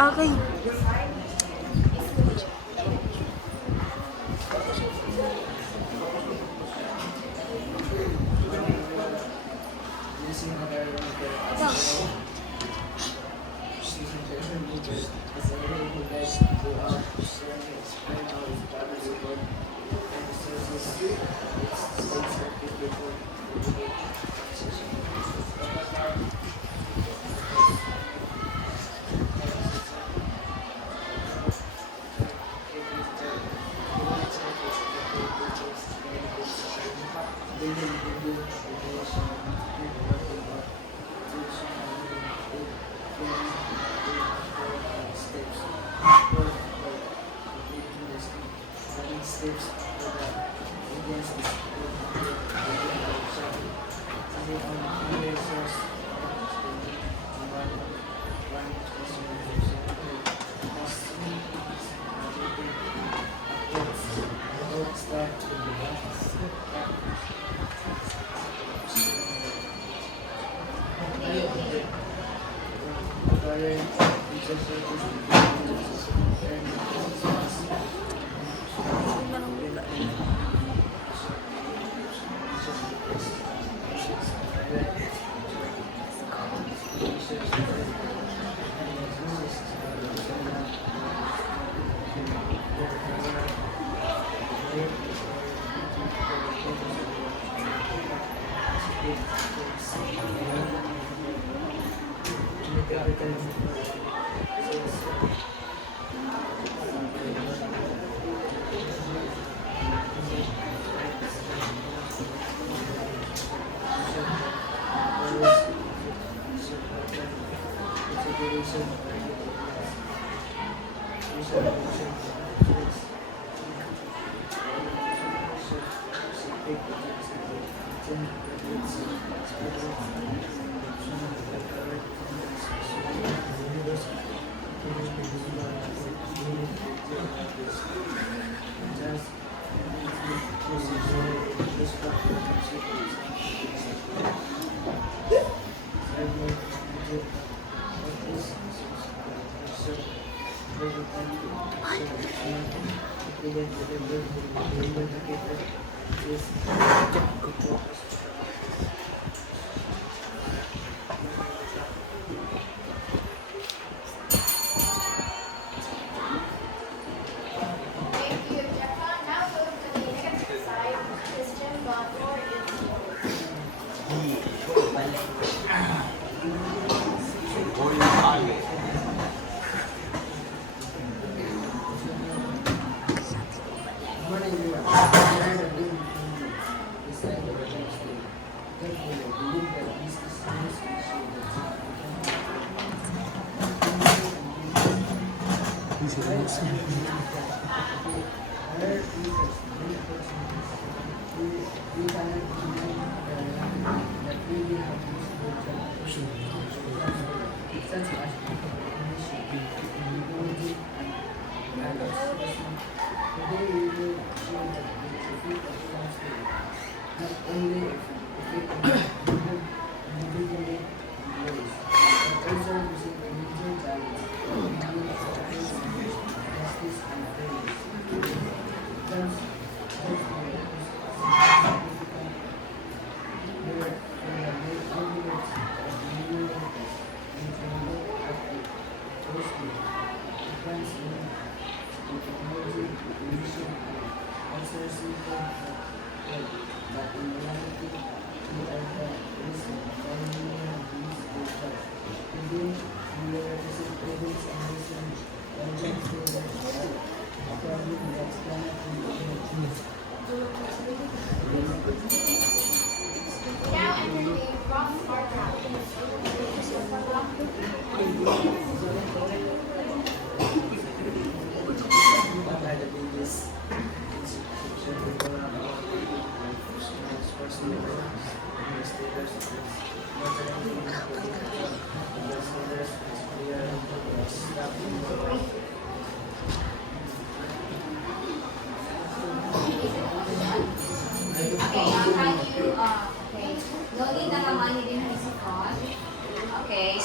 Okay.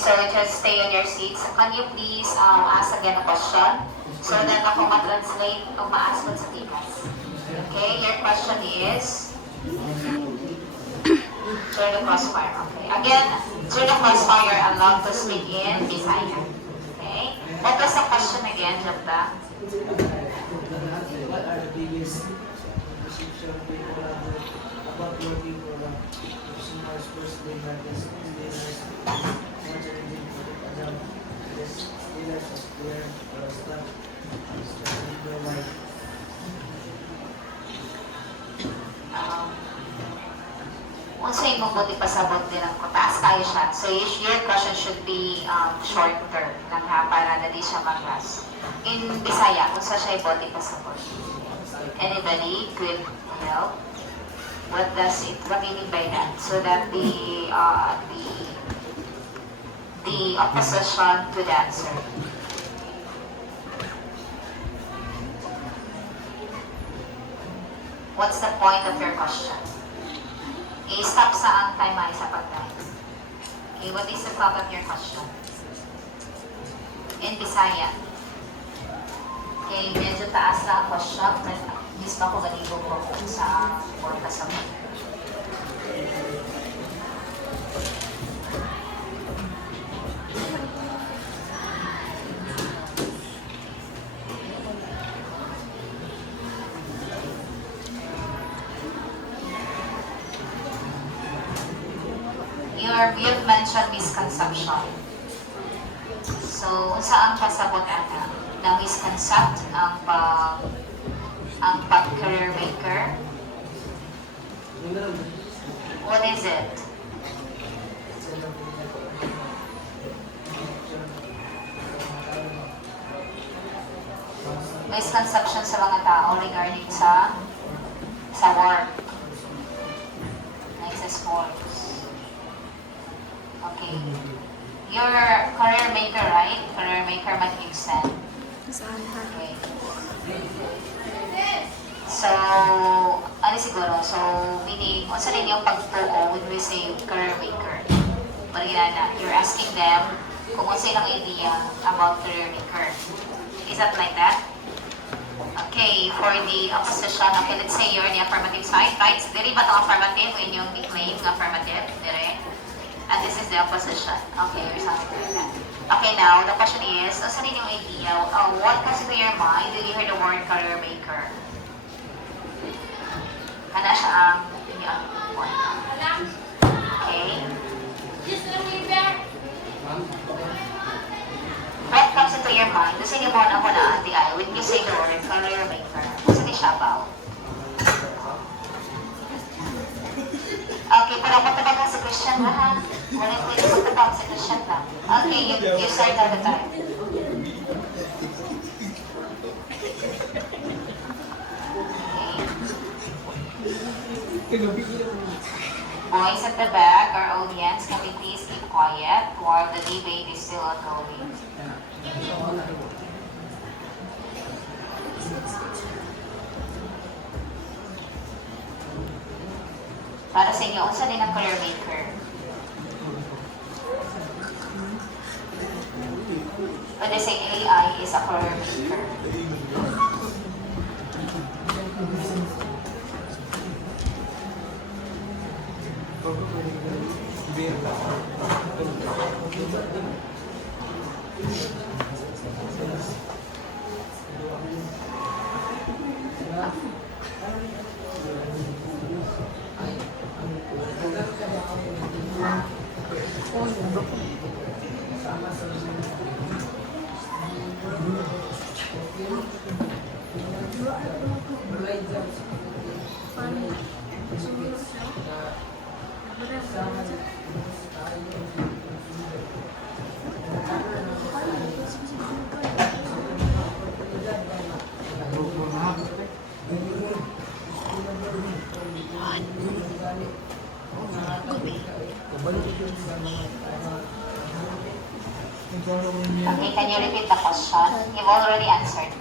so just stay on your seats. Can you please ask again a question? So that ako ma-translate o ma-ask mo sa tikas. Okay, your question is? During the crossfire, okay. Again, during the crossfire, you're allowed to speak in Bisaya. Okay? What was the question again, Jabda? What are the biggest restriction people have about working for the consumers first day markets dealers? More challenging for the Adam dealers as clear for staff especially provide. Also, yung mabuti pasabot din ang taas tayo siya. So, your question should be shorter lang ha, para dali siya mag-ras. In Bisaya, kung sa siya ibuti pasabot. Anybody could help? What do you mean by that? So that the opposition could answer. What's the point of your question? I-stop sa ang time ay sa pag-time. Okay, what is the thought of your question? In Bisaya. Okay, medyo taas na ang question. Miss pa ko ganito ko sa board kasama. You've mentioned misconception. So, saan pasabot ana? Na misconcept ang pag-career maker? What is it? Misconception sa mga tao regarding sa work. Like sa sports. Okay. You're a career maker, right? Career maker man you said. Okay. So, ano siguro? So, meaning, kung saan yung pagtuo when we say career maker? Marigana, you're asking them kung ano silang idea about career maker. Is that like that? Okay, for the opposition, okay, let's say you're the affirmative side, right? Dili ba itong affirmative when yung claim ng affirmative? Dire? And this is the opposition. Okay, or something like that. Okay, now, the question is, saan yung idea? What comes to your mind when you hear the word career maker? Ano siya ang inyong point? Okay. What comes into your mind? Kasi yung muna ko na, Ate Ay, when you say the word career maker, saan siya ba? Okay, pero matapag ka sa Christian na ha? Wala pwede matapag sa Christian na. Okay, you start at the time. Okay. Boys at the back, our audience, can we please keep quiet while the debate is still ongoing? Para sa inyo, unsa din ang career maker? When they say AI is a career maker. Okay, can you repeat the question? You've already answered.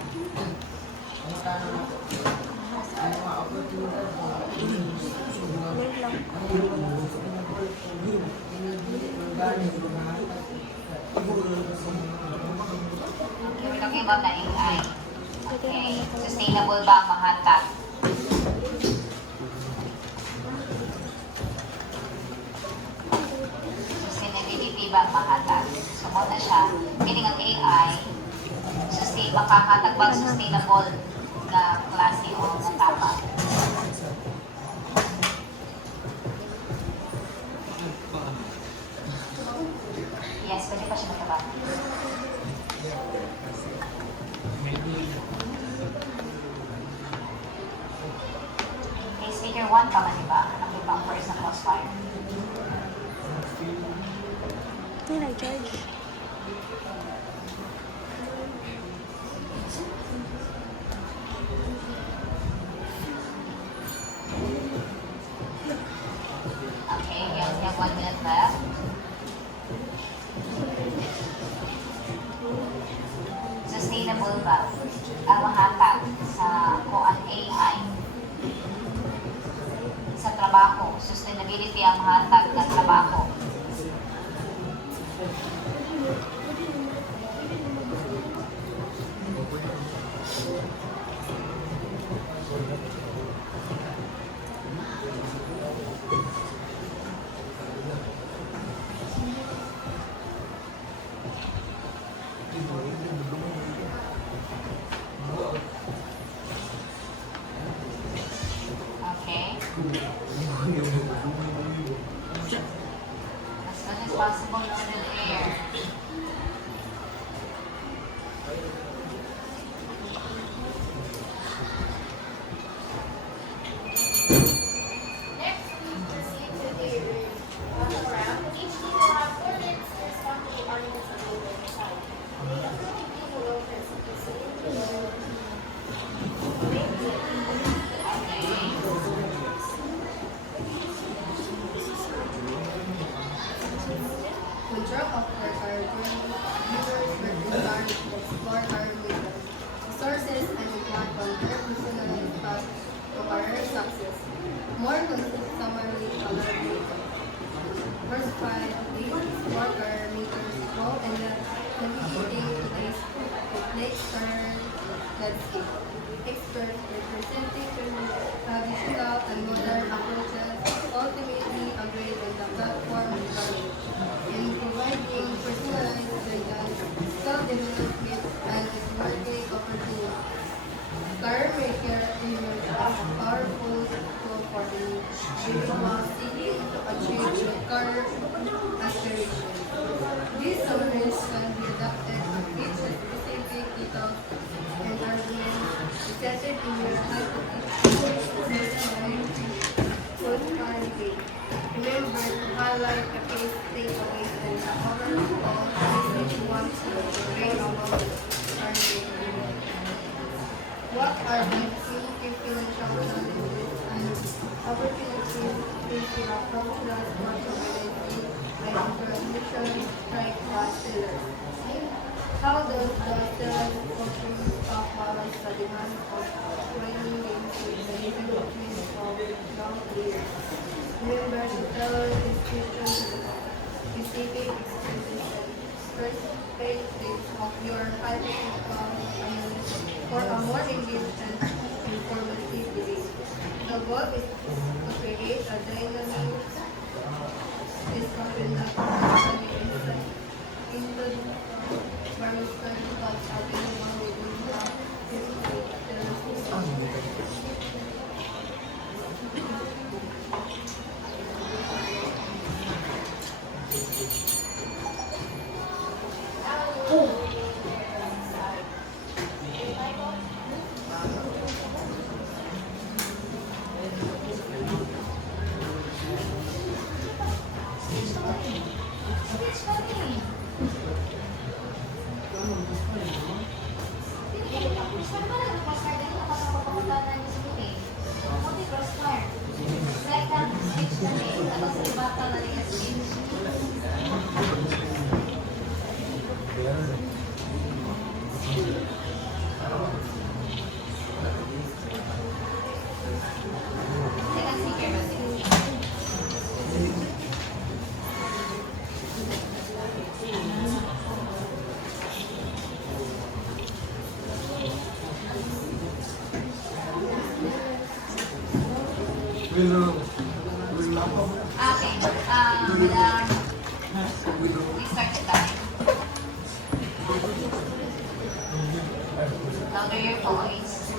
Okay, we're talking about the AI. Okay, sustainable ba ang mahatag? Sustainability ba ang mahatag? So, mo na siya. Meaning ang AI, makahatag ba ang sustainable na klase o na tama? Yes, pwede pa siya magkaba. Okay, speaker 1 pa man, diba? Ano ba ang first na crossfire? Hindi nag-charge. Okay, we only have 1 minute left. Sustainable ba ang mahatag sa kung ang AI sa trabaho? Sustainability ang mahatag ng trabaho. Okay? As soon as possible, middle air. Next, we proceed to the round. Each team will have 4 minutes to respond to the arguments of the other side. The affirmative team will go first. Withdraw offers are journey viewers were designed to explore our wisdom, sources, and impact on their personal path to career success. More complete summary collaborator. First 5 these worker makers go and navigating today's complex career landscape. Experts representing traditional and modern approaches ultimately agree on the platform value in providing personalized guidance, self-development, and networking opportunities. Career Maker emerges as a powerful tool for individuals seeking to achieve their career aspirations. These summaries can be adapted to fit the specific details and arguments presented in your hypothetical way. Remember to highlight the case takeaways and the overall message you want to convey about career. What are the key influential challenges and opportunities facing our cultural sport community like introduction, strike class pillars? How does the stellar culture of balance the demand of training into the development of young players? Remember to tell institutions specific experiences perspectives of your hypothetical analysis for a more engaged and informative debate. The goal is to create a dynamic discussion that can be insight into various concepts available within the start the time. Louder your voice.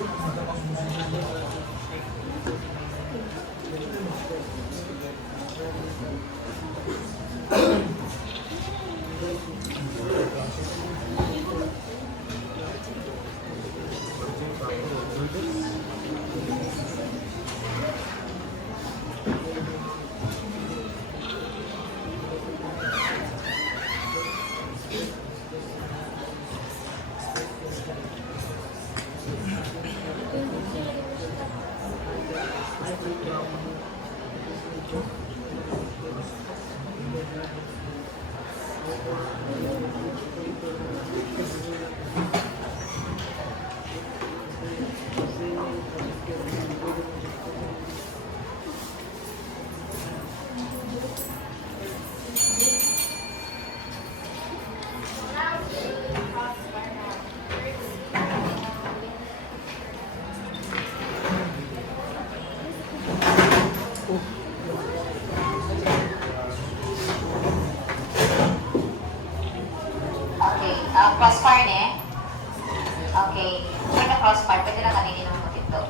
Okay, crossbar ne? Okay, for the crossbar, pwede lang kaninin ng dito.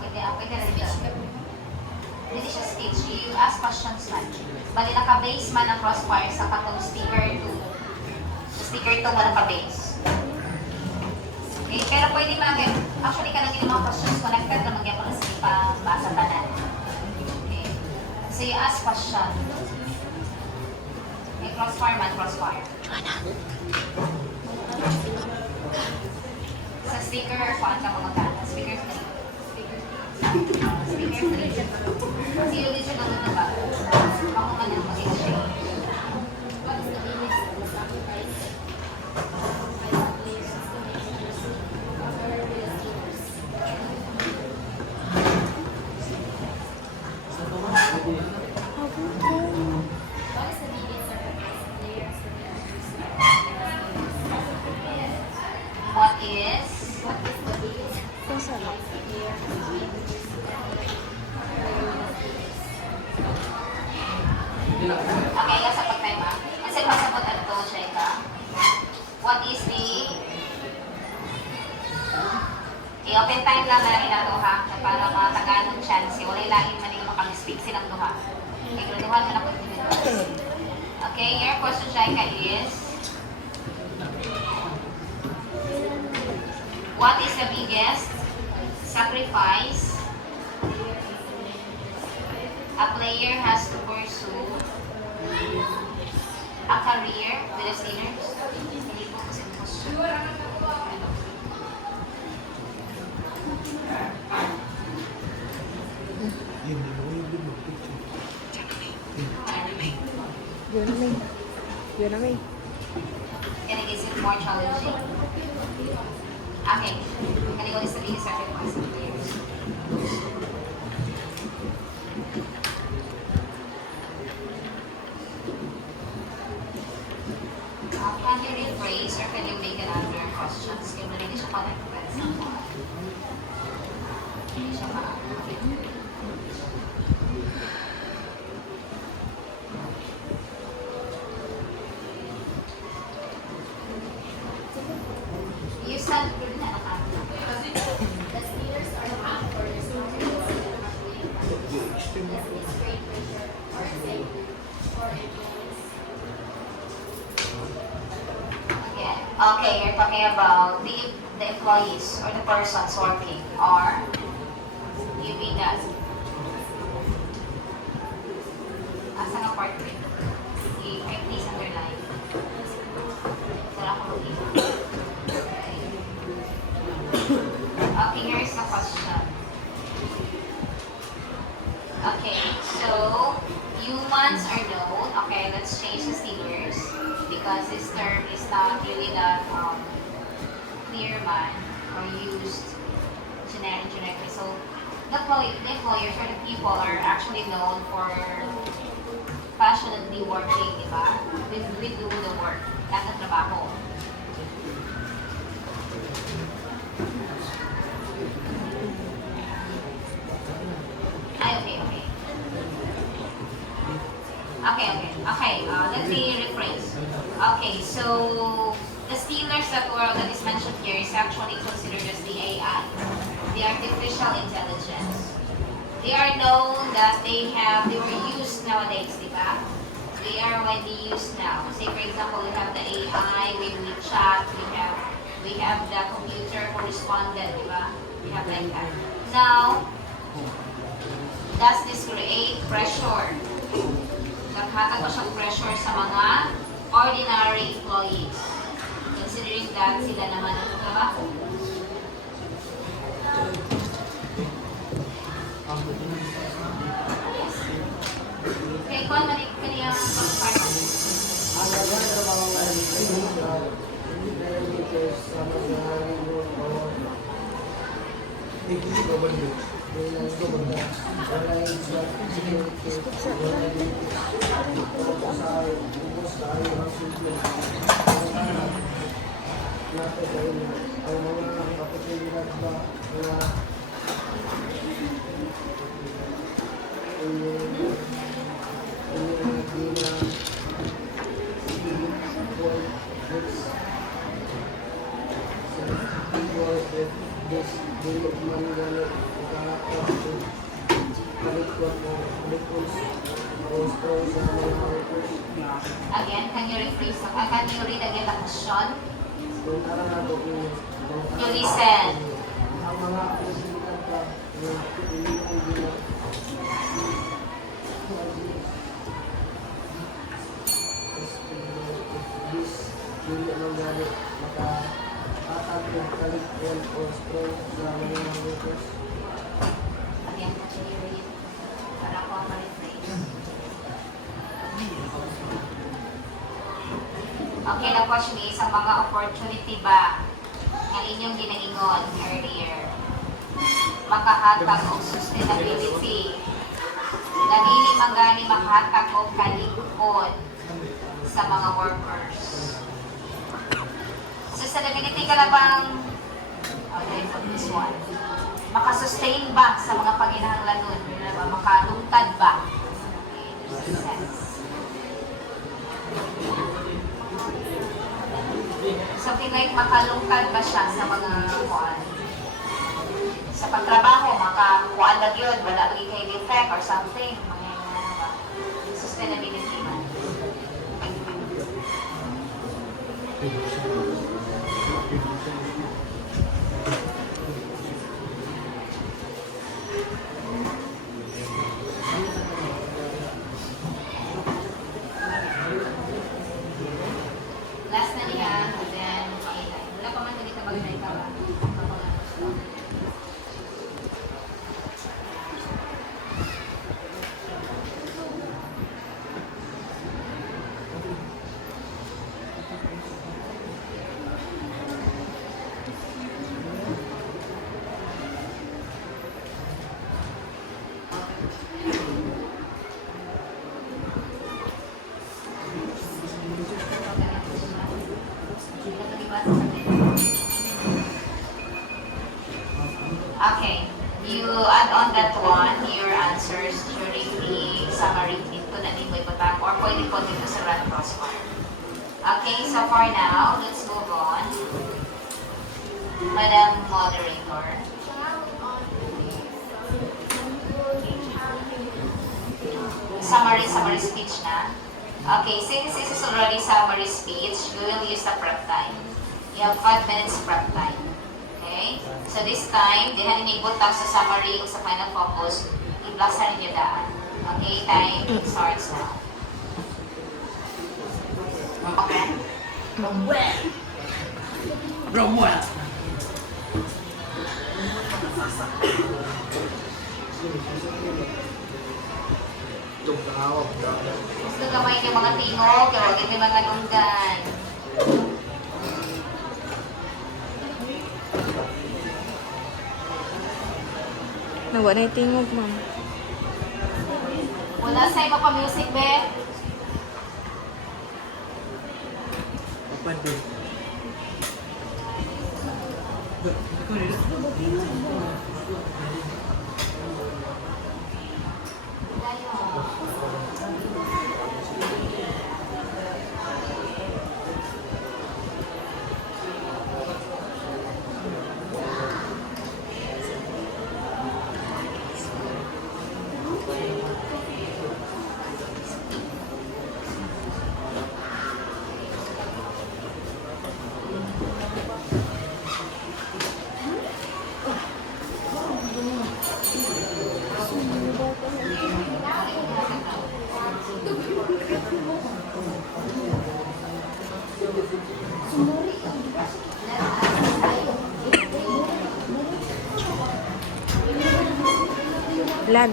Pwede na dito. Hindi siya stitch. You ask questions man. Bali, naka-base man ang crossbar sa katong sticker 2. Sticker 2 wala ka-base. Okay, pero pwede man. Actually, kanang yung mga questions connected naman yan para sige pa basa tanan. Okay. So you ask question. Okay, crossbar man, crossbar. Sa sticker, kuhaan ka mga gana. Sticker 3. Sticker 3. Kasi yun din siya ganun na ba? Ako man yung mag-exchange. What is the limits of the sacrifice? What is the biggest sacrifice players What is? What is the biggest Basa lang. Okay, sa pag-time ah. Kasi pasabot ano to, siya ka. What is the... I-open time lang na inato ha. Para mga taganong chance. Wala lagi man yung makamispeak silang duha. Ikaluduhan mo na po yung okay, your question, Jaika, is... What is the biggest sacrifice a player has to pursue a career with the Steelers? Hindi po kasi question. Yun na may. Yun na may. Can I guess it more challenging? Okay. Can I go is the biggest sacrifice of players? Can you rephrase or can you make another questions? Kaya mo hindi siya connected sa mga. Hindi siya ma-okay. You said good na The Steelers are known for their strong defense and athletic. This is great pressure or safety or influence. Okay. Okay, you're talking about the employees or the persons working, or you mean that asa nga part 3? Please underline. Wala ko mag-iba. Okay, here is the question. Okay, so humans are known. Okay, let's change the Steelers because this term is not really that clear man or used generically. So the employers or the people are actually known for passionately working, di ba? We do the work, lahat ng trabaho. Ay, okay. Okay, Okay, let me rephrase. Okay, so the stealers that is mentioned here is actually considered as the AI, the artificial intelligence. They are known that they were used nowadays, di ba? They are widely used now. Say for example, we have the AI, when we chat, we have the computer correspondent, di ba? We have like that. Now, does this create pressure? Naghatag ba siyang pressure sa mga ordinary employees? Considering that sila naman ang trabaho. Yes. Okay, kung ano kaniyang pag-farm? Ang nagawin ng mga hindi tayo dito sa mga hindi ko ba yun? Wala yung security, wala yung ubos tayo ang simple. Natin tayo ang mga kapasilidad ba na Again, can you rephrase? Can you read again the question? You listen. Ang mga kapasilidad ba na hindi ang hindi lang galit makatatag ng kalikwan o strong sa mga workers. Again, can you read? Para ako ang ma-rephrase. Okay, the question is, ang mga opportunity ba nga inyong ginaingon earlier makahatag og sustainability ganini magani makahatag og kalikod sa mga workers. Sustainability ka na bang okay, for this one makasustain ba sa mga paginahanglanon? Makalungtad ba? Okay, there's a sense. Something like makalungkad ba siya sa mga kuan? Sa pagtrabaho, makakuan lang yun, wala lagi kay defect or something. Mga ano ba? Sustainability ba? Last na niya, and then pakitay. Wala pa man dito magtay ka ba? Okay, you add on that one, your answers during the summary dito na din mo ipatak or pwede po dito sa Red Cross Farm. Okay, so for now, let's move on. Madam Moderator. Summary speech na. Okay, since this is already summary speech, we will use the prep time. You have 5 minutes prep time. Okay? So this time, dihan ninyo ibutang sa summary o sa final focus, i-blasa ninyo daan. Okay? Time starts now. Okay? Bromwell! Gusto gamay ng mga tingog, kaya huwag yung mga dunggan. Nawa na itingog, ma'am. Wala sa iba pa music, be? Pwede. Lan.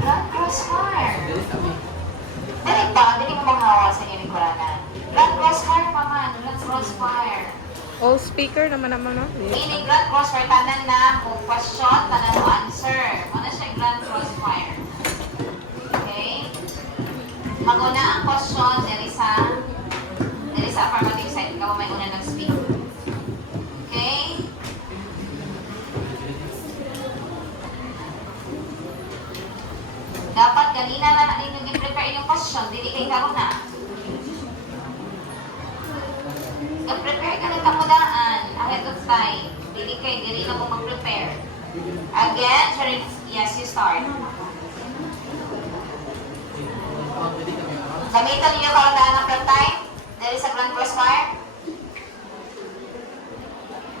Blood crossfire. Dali ba? Dali mo maghawa sa inyo ni Kuranan. Blood crossfire pa man. Blood crossfire. All speaker naman naman, no? Meaning blood crossfire, tanan na kung question, tanan mo answer. Ano siya blood crossfire? Okay? Maguna ang question, there is a affirmative side. Ikaw may una nag-speak. Okay? Dapat ganina na natin yung i-prepare yung question, dili kay karon na. Mag-prepare ka ng tamudaan ahead of time. Dili na mo mag-prepare. Again, yes, you start. Gamitan niyo kalandaan ng prep time. There is a grand crossfire.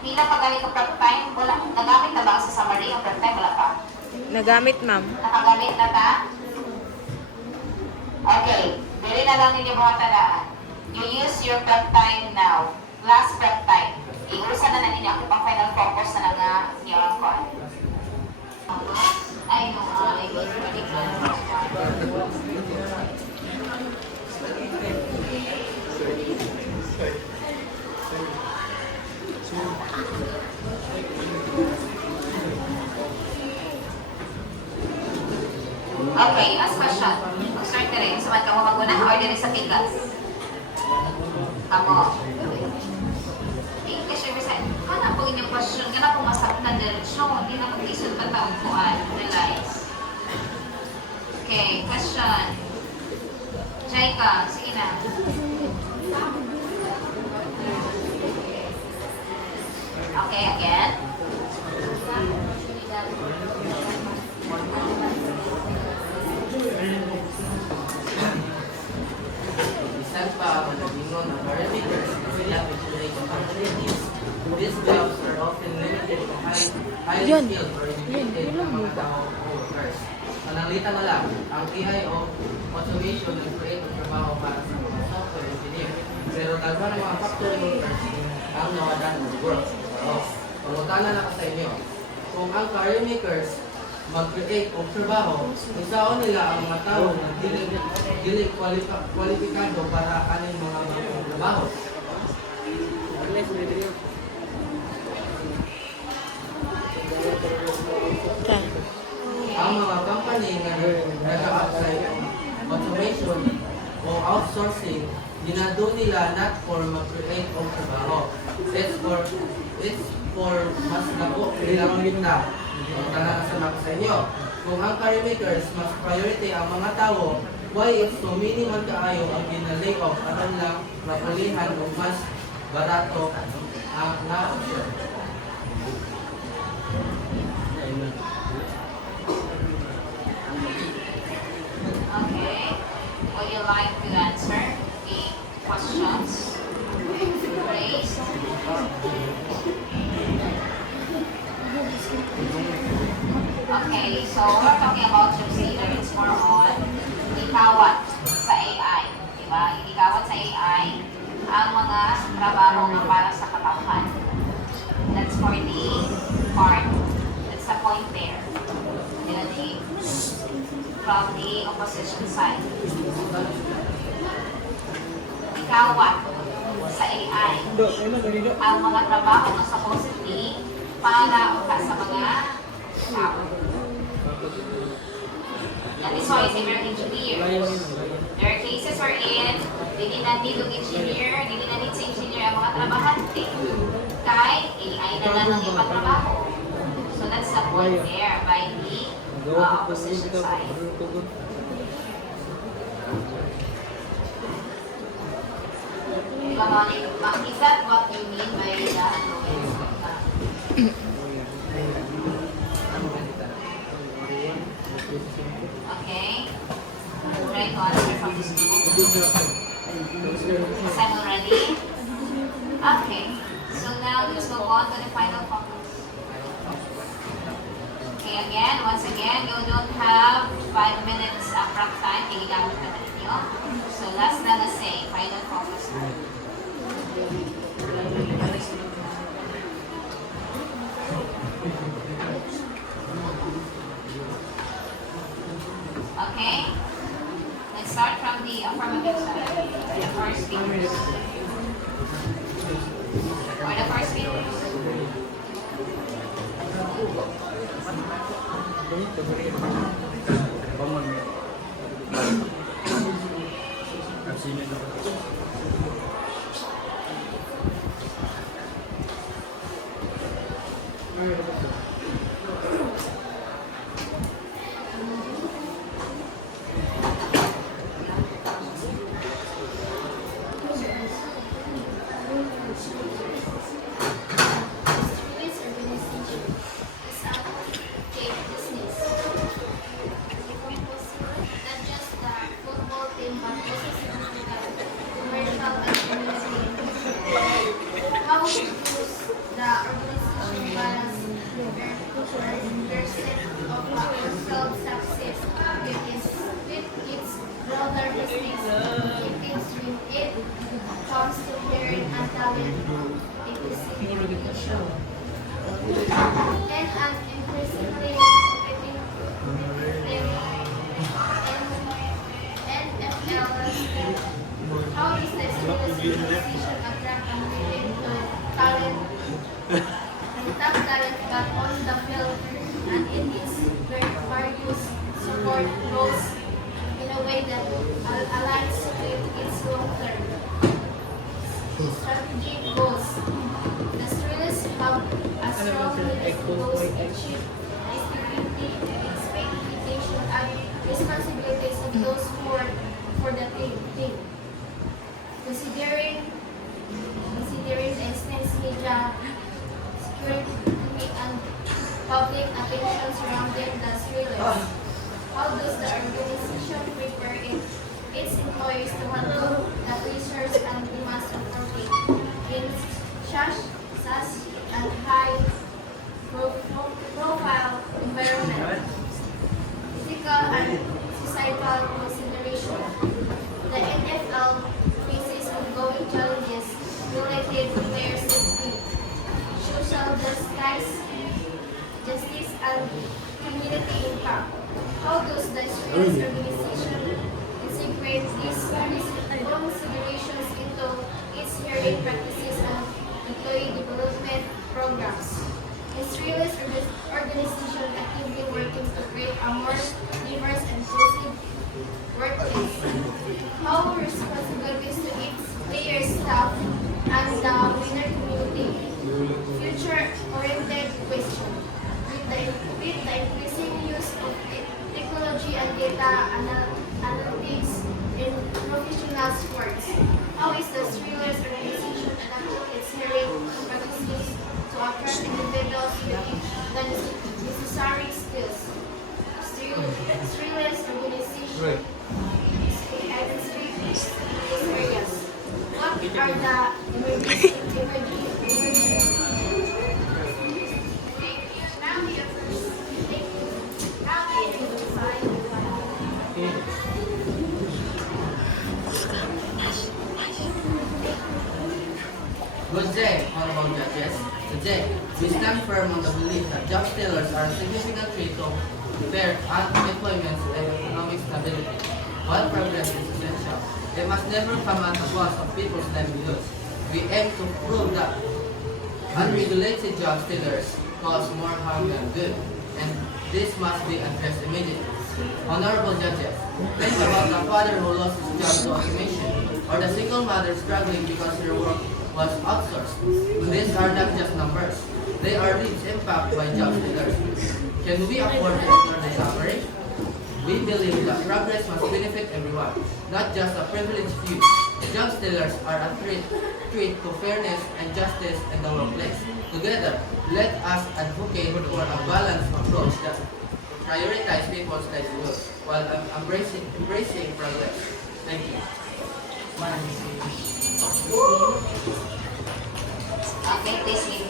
Pila pag galing ang prep time, wala. Nagamit na ba sa summary ang prep time? Wala pa. Nagamit, ma'am. Nakagamit na ta? Okay. Dili na lang ninyo mga tandaan. You use your prep time now. Last prep time. Iurusan na ninyo ako pang final focus na nga niyo ang kuhan. I know, I was pretty Okay, last question. Mag-start ka rin. Sumad ka mo maguna or din sa pikas? Amo. English represent. Kana po inyong question, kana po masaktan diretsyon. Hindi na mag-isod pa taong kuhan. Realize. Okay, question. Jaika, sige na. Okay, again. Isang pa ang nabingon ng parameters na sila pituloy compatibilities. These jobs are often limited to highly skilled or educated na mga tao o workers. Pananglitan na lang, ang AI o automation ng create ng trabaho para sa mga software engineer. Pero daghan ng mga factory workers ang nawadan ng work. Pangutana na ka sa inyo. Kung ang career makers mag-create o trabaho, isaon nila ang mga tao na dili kwalipikado para kaning mga trabaho. Okay. Ang mga company na nag-apply automation o outsourcing, ginado nila not for mag-create o trabaho. It's for mas dako nilang kita. Tanang sa sa inyo. Kung ang career makers mas priority ang mga tao, why it's so many man kaayo ang ginalay off aron lang mapulihan o mas barato ang na-option. Okay. Would you like to answer the questions raised? Okay, so we're talking about job seeker. It's more on ikawat sa AI. Diba? Ikawat sa AI ang mga trabaho na para sa katauhan. That's for the part. That's the point there. From the opposition side. kawat sa AI. Ang mga trabaho na supposedly para sa mga tao. That is why they were engineers. There are cases wherein hindi na need ng engineer, hindi na need sa engineer ang mga trabahante. Kay AI na lang ang ipatrabaho. So that's the point there by the opposition side. Is that what you mean by that? Okay. Try to answer from this group. Assemble ready? Okay. So now let's move on to the final focus. Okay, again, once again, you don't have 5 minutes prep time. Kailangan ka na ninyo. So last na say, final focus. Okay? Let's start from the affirmative side. The first speakers. Or the first speakers. How does the organization balance their set of personal success with its broader business? It is when it comes to hiring and talent, it is significant. And an increasingly NFL landscape. How is the student's organization attract and retain talent, top talent, but on the field and in its various support roles in a way that aligns with its long-term strategic goals? The students have a strong goals achieve expectation and responsibilities of those who work for the team. Considering the extensive media security and public attention surrounding the thrillers, how does the organization prepare its employees to handle the pressures and demands of working in such and high profile environment? Ethical and societal consideration. The NFL faces ongoing challenges related to player safety, social justice, and community impact. How does the students' organization integrate these considerations into its hiring practices and employee development programs? Is Realist organization actively working to create a more diverse and inclusive workplace? How responsibilities to its players, staff, and the winner community? Future-oriented question. With the increasing use of technology and data analytics in professional sports, how is the Realist organization adapting its hiring practices to attract individuals with the necessary skills? Realist organization these areas. What are the emerging now we are first how we identify Good day, honorable judges. Today, we stand firm on the belief that job stealers are a significant threat to fair unemployment and economic stability. While progress is essential, They must never come at the cost of people's livelihoods. We aim to prove that unregulated job stealers cause more harm than good, and this must be addressed immediately. Honorable judges, think about the father who lost his job to automation, or the single mother struggling because her work was outsourced. These are not just numbers. They are lives impacted by job stealers. Can we afford to ignore the suffering? We believe that progress must benefit everyone, not just a privileged few. Job stealers are a threat to fairness and justice in the workplace. Together, let us advocate for a balanced approach that prioritizes people's livelihoods while embracing progress. Thank you. Okay, please leave.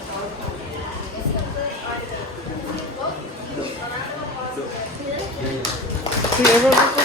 Whoever